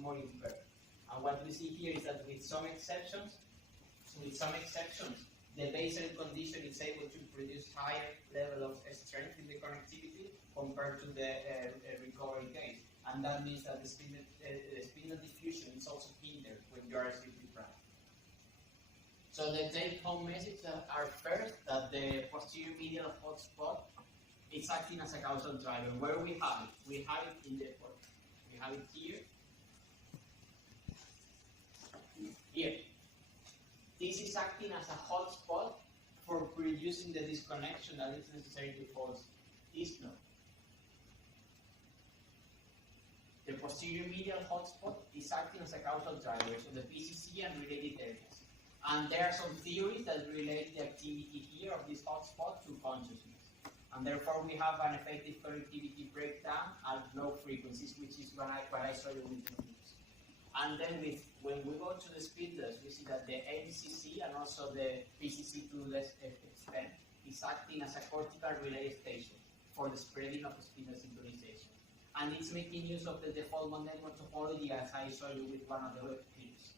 more impaired. And what we see here is that with some exceptions, the baseline condition is able to produce higher level of strength in the connectivity compared to the recovery case. And that means that the spindle diffusion is also hindered when you are sleep deprived. So the take-home messages are first that the posterior medial hotspot is acting as a causal driver. Where we have it? We have it in the we have it here. Here. This is acting as a hotspot for producing the disconnection that is necessary to force this node. The posterior medial hotspot is acting as a causal driver, so the PCC and related areas. And there are some theories that relate the activity here of this hotspot to consciousness. And therefore we have an effective connectivity breakdown at low frequencies, which is what I showed you with the news. And then when we go to the spindles, we see that the MCC and also the PCC to less extent is acting as a cortical relay station for the spreading of spindle synchronization. And it's making use of the default network topology as I showed you with one of the web clips.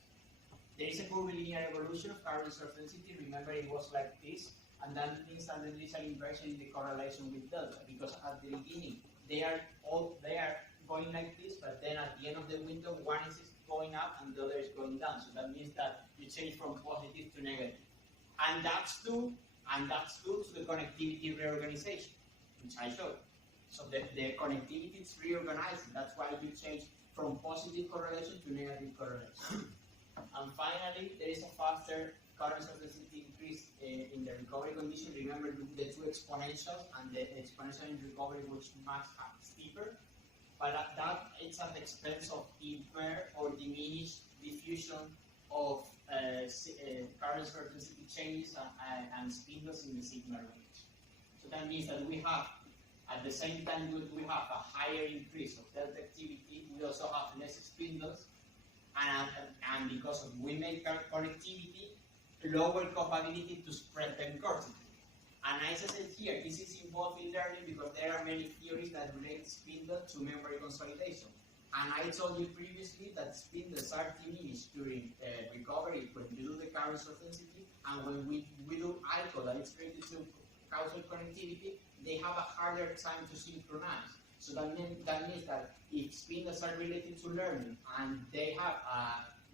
There is a curvilinear evolution of current source density. Remember, it was like this, and that means that there is an inversion in the correlation with delta, because at the beginning they are going like this, but then at the end of the window, one is going up and the other is going down. So that means that you change from positive to negative, and that's due to the connectivity reorganization, which I showed. So the connectivity is reorganizing. That's why you change from positive correlation to negative correlation. And finally, there is a faster current source density increase in the recovery condition. Remember the two exponentials, and the exponential in recovery was much steeper. But that it's at the expense of impaired or diminished diffusion of current source density changes and spindles in the signal range. So that means that we have, at the same time we have a higher increase of delta activity, we also have less spindles, and because of we make connectivity, lower capability to spread them cortically. And as I said here, this is involved in learning because there are many theories that relate spindle to memory consolidation. And I told you previously that spindles are diminished during recovery when you do the current source density, and when we do ICO, that is related to causal connectivity, they have a harder time to synchronize. So that means that if spindles are related to learning and they have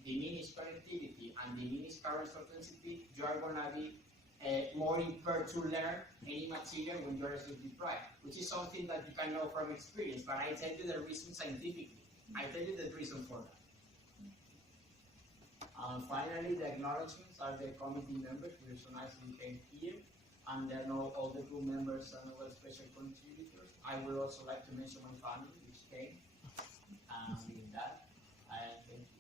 diminished connectivity and diminished current source density, you are going to be more impaired to learn any material when you are sleep deprived, which is something that you can know from experience, but I tell you the reason scientifically. I tell you the reason for that. Finally, the acknowledgements are the committee members, which so nicely came here, and then all the group members and all the special contributors. I would also like to mention my family, which came, and with that, I thank you.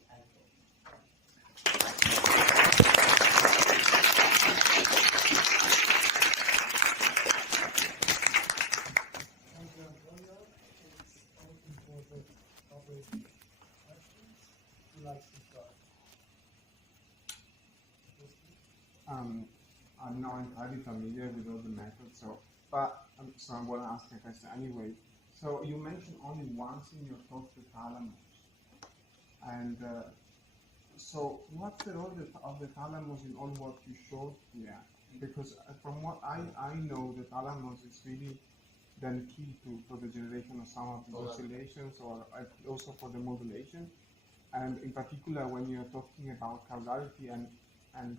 I'm not entirely familiar with all the methods, so I want to ask a question anyway. So you mentioned only once in your talk the thalamus, and so what's the role of the thalamus in all what you showed here? Because from what I know, the thalamus is really then key for the generation of some of the oscillations, or also for the modulation, and in particular when you're talking about causality and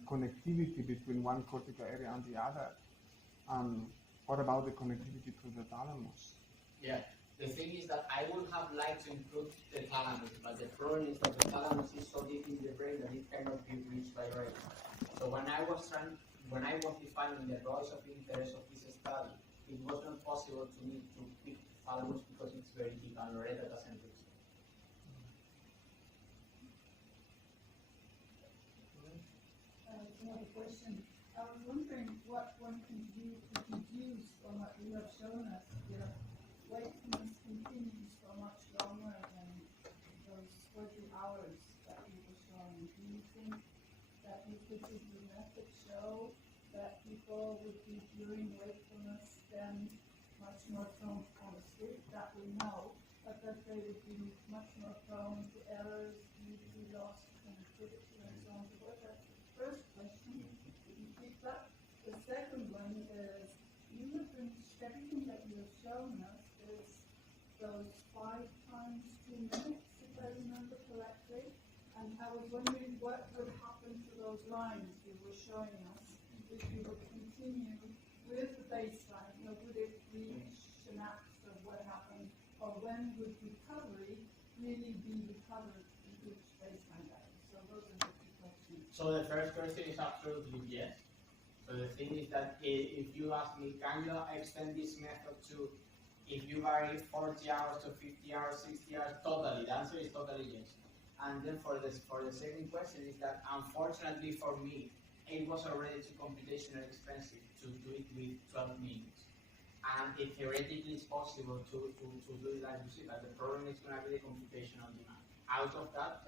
connectivity between one cortical area and the other. What about the connectivity to the thalamus? Yeah, the thing is that I would have liked to include the thalamus, but the problem is that the thalamus is so deep in the brain that it cannot be reached by radar. So when I was defining the roles of interest of this study, it was not possible to me to pick the thalamus because it's very deep and Loretta doesn't do so. Another question. I was wondering what one can do to deduce from what you have shown us. Wakefulness continues for much longer than those 40 hours that you were showing. Do you think that you could, with your method, show that people would be during wakefulness then much more prone to fall asleep? That we know. but that they would be much more prone to errors, easily lost connectivity, and so on and so forth. That's the first question. You keep that. The second one is, you have been, everything that you have shown us is those 5 times 2 minutes, if I remember correctly. And I was wondering what would happen to those lines you were showing us if you would continue with the baseline. You know, would it reach synapse of what happened, or when would recovery really be recovered to reach baseline level? So those are the 2 questions. So the first question is absolutely yes. So the thing is that if you ask me, can you extend this method to, if you vary 40 hours to 50 hours, 60 hours, totally, the answer is totally yes. And then for the second question is that unfortunately for me, it was already too computationally expensive to do it with 12 minutes. And it theoretically is possible to do it like you see, but the problem is going to be the computational demand. Out of that,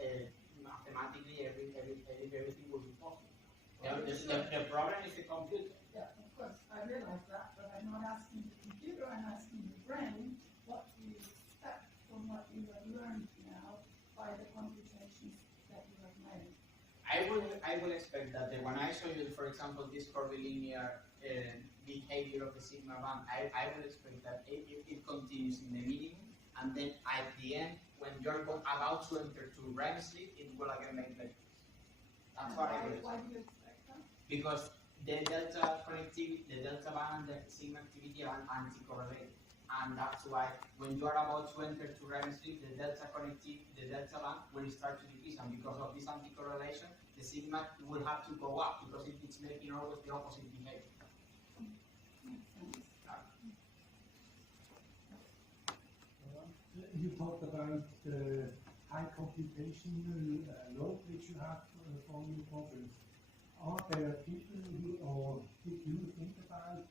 mathematically, everything will be possible. The problem is the computer. Yeah, of course, I realize that, but I'm not asking the computer, I'm asking the brain, what do you expect from what you have learned now by the computations that you have made? I will expect that when I show you, for example, this curvilinear behavior of the sigma band, I will expect that it continues in the minimum, and then at the end, when you're about to enter to REM sleep, it will again make the difference. That's what I will expect. Why do you expect that? Because the delta connectivity, the delta band, the sigma activity are anti-correlated. And that's why when you are about to enter to REM sleep, the delta connectivity, the delta band will start to decrease, and because of this anti-correlation, the sigma will have to go up because it's making always the opposite behavior. You talked about the high computational load which you have for your problems. Are there people who, or did you think about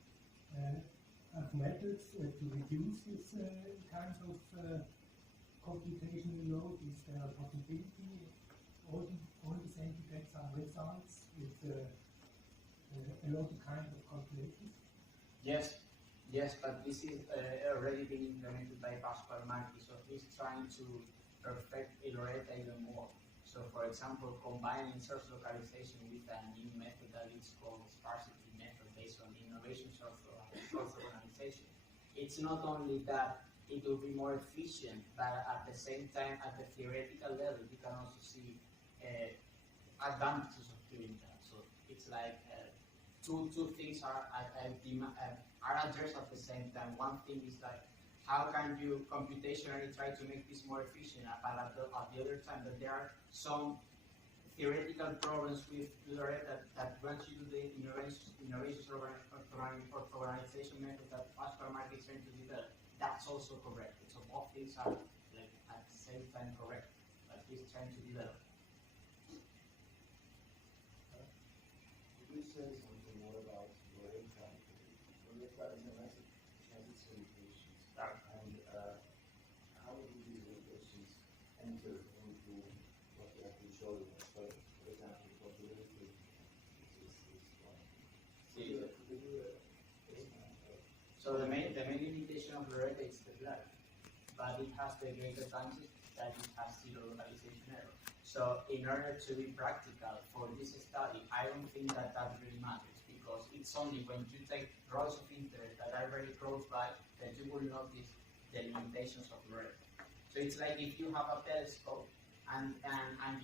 methods to reduce this kind of computational load? Is there a possibility all the same to get some results with a lot of kind of calculations? Yes, but this is already been implemented by Pascal Marquis, so he's trying to perfect Loretta even more. So, for example, combining source localization with a new method that is called sparsity method based on innovation source localization. It's not only that it will be more efficient, but at the same time, at the theoretical level, you can also see advantages of doing that. So it's like two things are addressed at the same time. One thing is like, how can you computationally try to make this more efficient, but at the other time that there are some theoretical problems with Loretta that once you do the innovation orthogonalization method that Pascal Marquis is trying to develop, that's also correct. So both things are like at the same time correct, but he's trying to develop. Could you say something more about Loretta? Loretta has its limitations. And how do these limitations enter into what you have been showing us? So, for example, probability is one. So the main limitation of Loretta is the blood, but it has the great advantage that it has zero localization error. So in order to be practical for this study, I don't think that really matters, because it's only when you take rows of interest that are very close by that you will notice the limitations of Loretta. So it's like if you have a telescope and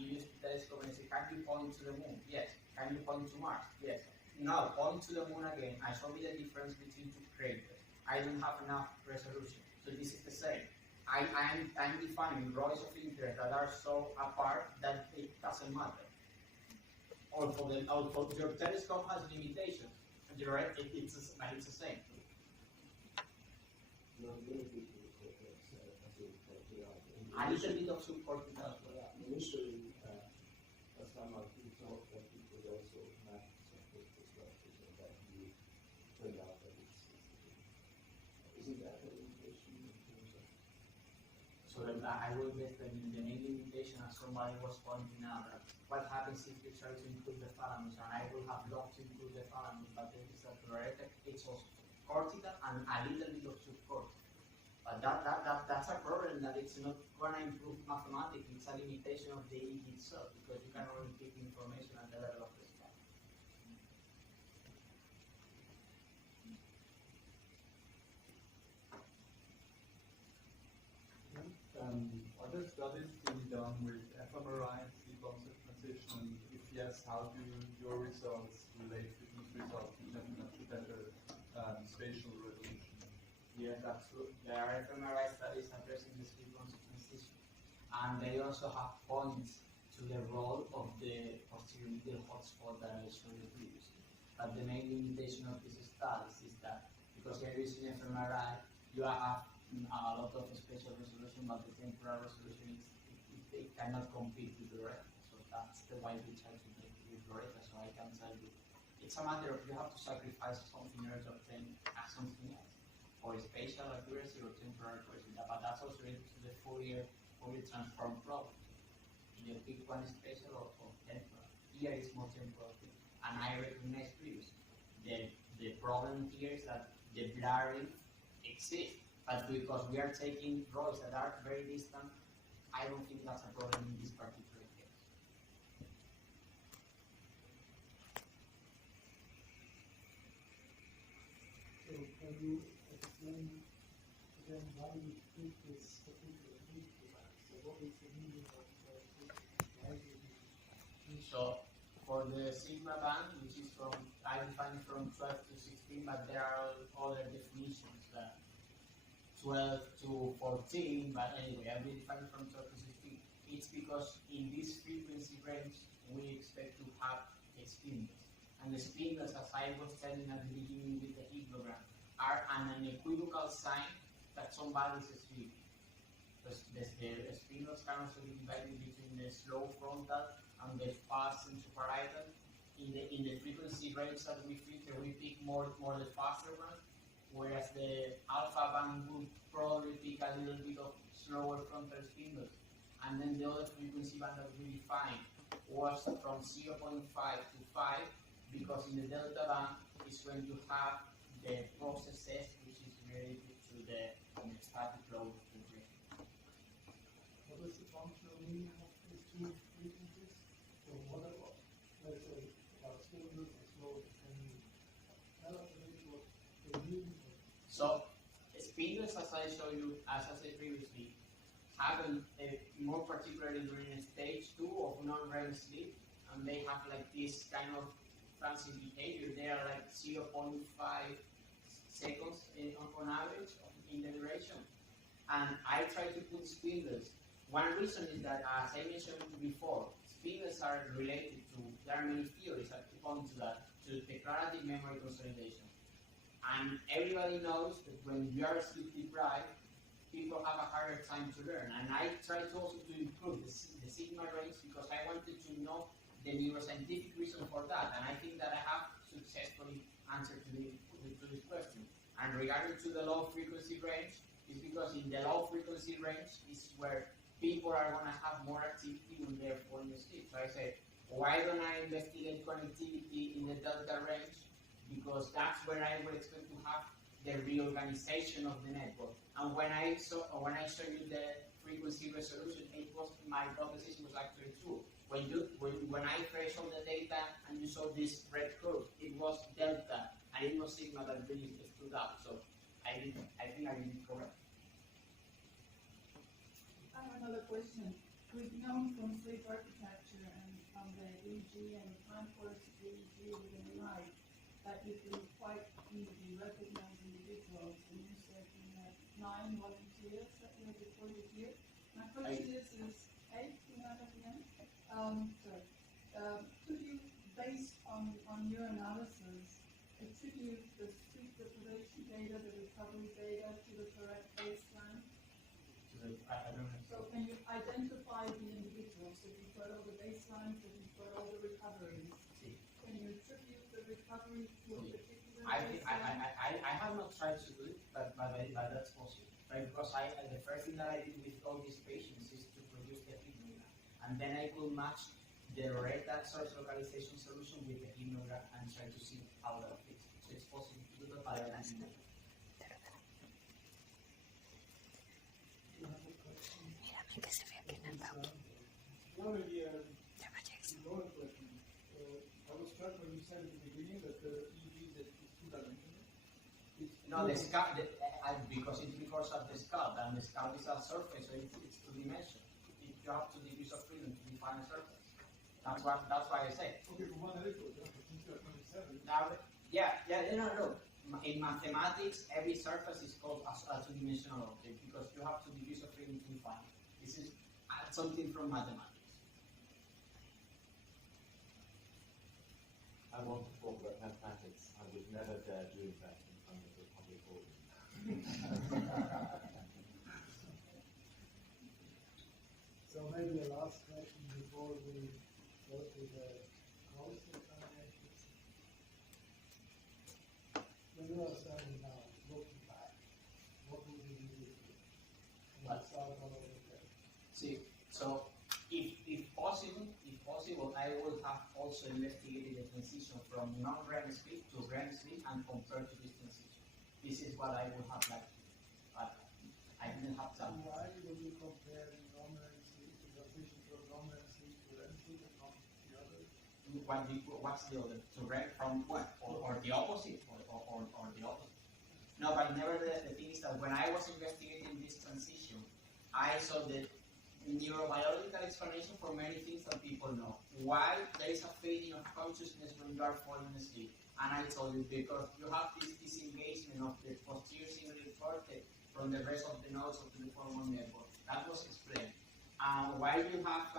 you use the telescope and say, can you point to the moon? Yes. Can you point to Mars? Yes. Now point to the moon again and show me the difference between 2 craters. I don't have enough resolution. So this is the same. I'm defining rows of interest that are so apart that it doesn't matter. Or for your telescope has limitations. It's the same. A little bit of subcortical. Initially, Pascal Marquis thought that it would also map subcortical structures, and that you turned out that it's isn't that a limitation in terms of? So I will guess that the main limitation, as somebody was pointing out, that what happens if you try to include the thalamus, and I will have loved to include the thalamus, but there is that Loretta, it's also cortical and a little bit of subcortical. But that's a problem that it's not going to improve mathematically. It's a limitation of the EEG itself because you can only keep information at the level of the scan. Other studies being done with fMRI, sleep onset transition? If yes, how do your results relate to these results which have much better spatial resolution? Yes, that's true. There are fMRI studies addressing the sleep onset transition, and they also have points to the role of the posterior medial hotspot that I showed you previously. But the main limitation of these studies is that because you're using fMRI, you have a lot of spatial resolution, but the temporal resolution it cannot compete with the retina. So that's the way we try to make it with the retina. So I can tell you, it's a matter of you have to sacrifice something in order to obtain something else, or spatial accuracy or temporal accuracy. But that's also related to the Fourier transform problem. You pick one spatial or temporal. Here is more temporal, and I recognized previously. The problem here is that the blurring exists. But because we are taking rows that are very distant, I don't think that's a problem in this particular case. So can you explain again why you pick this particular mean device? So what is the meaning of why do you So for the sigma band, which is from, I define it from 12 to 16, but there are other definitions that 12 to 14, but anyway, I will define it from 12 to 16. It's because in this frequency range, we expect to have spindles. And the spindles, as I was telling at the beginning with the hipnogram, are an unequivocal sign that somebody is asleep. The spindles can also be divided between the slow frontal and the fast interparietal. In the frequency range that we filter, we pick more the faster ones, whereas the alpha band would probably pick a little bit of slower frontal spindles. And then the other frequency band that we defined was from 0.5 to 5, because in the delta band is going to have the processes which is related to the homeostatic load of the brain. What is the functional meaning of these two frequencies? So what about, let's say, about spindles and slow, can you tell us a bit what they mean? So spindles, as I showed you, as I said previously, happen more particularly during stage 2 of non-REM sleep, and they have like this kind of fancy behavior. They are like 0.5 seconds on average in the duration. And I try to put spindles. One reason is that, as I mentioned before, spindles are related to, there are many theories that point to that, to declarative memory consolidation. And everybody knows that when you are sleep deprived, people have a harder time to learn. And I tried also to improve the sigma range because I wanted to know the neuroscientific reason for that. And I think that I have successfully answered to this question. And regarding to the low frequency range, is because in the low frequency range is where people are going to have more activity when they're falling asleep. So I say, why don't I investigate connectivity in the delta range? Because that's where I would expect to have the reorganization of the network. And when I show you the frequency resolution, it was, my hypothesis was actually true. When I threshold the data and you saw this red curve, it was delta and it was sigma that really stood out. So I think I did it correct. I have another question. We've known from sleep architecture and from the EEG and the time course of EEG within the night that you can quite easily recognize individuals. And you said you had 9 volunteers that you had reported here. My question is 8, you know, at the end? Could you, based on your analysis, attribute the sleep deprivation data, the recovery data to the correct baseline? I don't know. So can you identify the individuals? So you've got all the baselines, and you've got all the recoveries. Can you attribute the recovery to a particular baseline? I have not tried to do it, but that's possible. Right? Because the first thing that I did with all these patients is to produce the hipnogram. And then I could match the EEG source localization solution with the hipnogram and try to see how that fits. So it's possible to do that, but I don't know. Not really a important question. I was struck when you said at the beginning that the EEG is two-dimensional. No, the skull, because it's because of the skull, and the skull is a surface, so it's two-dimensional. You have 2 degrees of freedom to define a surface. That's why I say. Okay, for one electrode, yeah, but since you are 27. Now, no. In mathematics, every surface is called a two-dimensional object because you have 2 degrees of freedom to define. This is something from mathematics. I want to talk about mathematics. I would never dare do that in front of a public audience. So maybe a last question before we go to the course examinations. When you are standing now, looking back, what would you do? And start all over again. See, so if possible, I would have also investigated the transition from non-REM sleep to REM sleep and compared to this transition. This is what I would have liked to do, but I didn't have time. Why would you compare non-REM sleep, the transition from non-REM sleep to REM sleep and not the other? What's the other? To REM from what? Or the opposite? Or the opposite? No, but nevertheless, the thing is that when I was investigating this transition, I saw the neurobiological explanation for many things that people know. Why there is a fading of consciousness when you are falling asleep. And I told you because you have this disengagement of the posterior cingulate cortex from the rest of the nodes of the formal network. That was explained. Why you have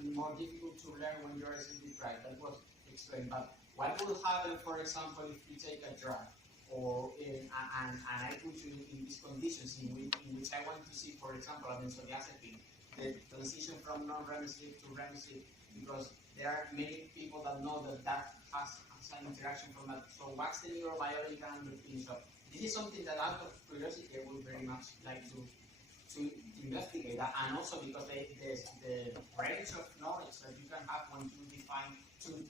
more difficult to learn when you are sleep deprived. That was explained. But what will happen, for example, if you take a drug? And I put you in these conditions in which I want to see, for example, benzodiazepine, the transition from non-REM sleep to REM sleep, because there are many people that know that has an interaction from that. So what's the neurobiological underpinning? So this is something that out of curiosity I would very much like to investigate that, and also because the range of knowledge that you can have when you define two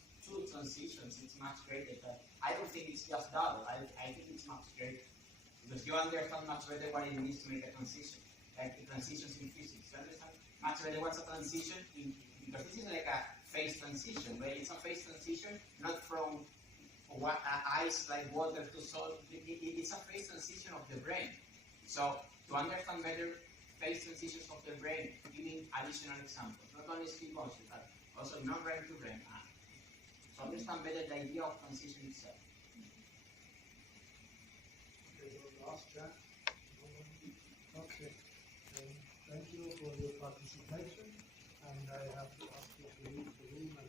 transitions, it's much greater. But I don't think it's just double. I think it's much greater because you understand much better what it means to make a transition, like the transitions in physics. You understand much better what's a transition because this is like a phase transition, right? It's a phase transition, not from ice like water to salt. It's a phase transition of the brain. So to understand better phase transitions of the brain, giving additional examples, not only sleep onset, but also non-REM to REM. To understand better the idea of transition itself. Okay, so last chat. Okay. Thank you for your participation, and I have to ask you to leave the room and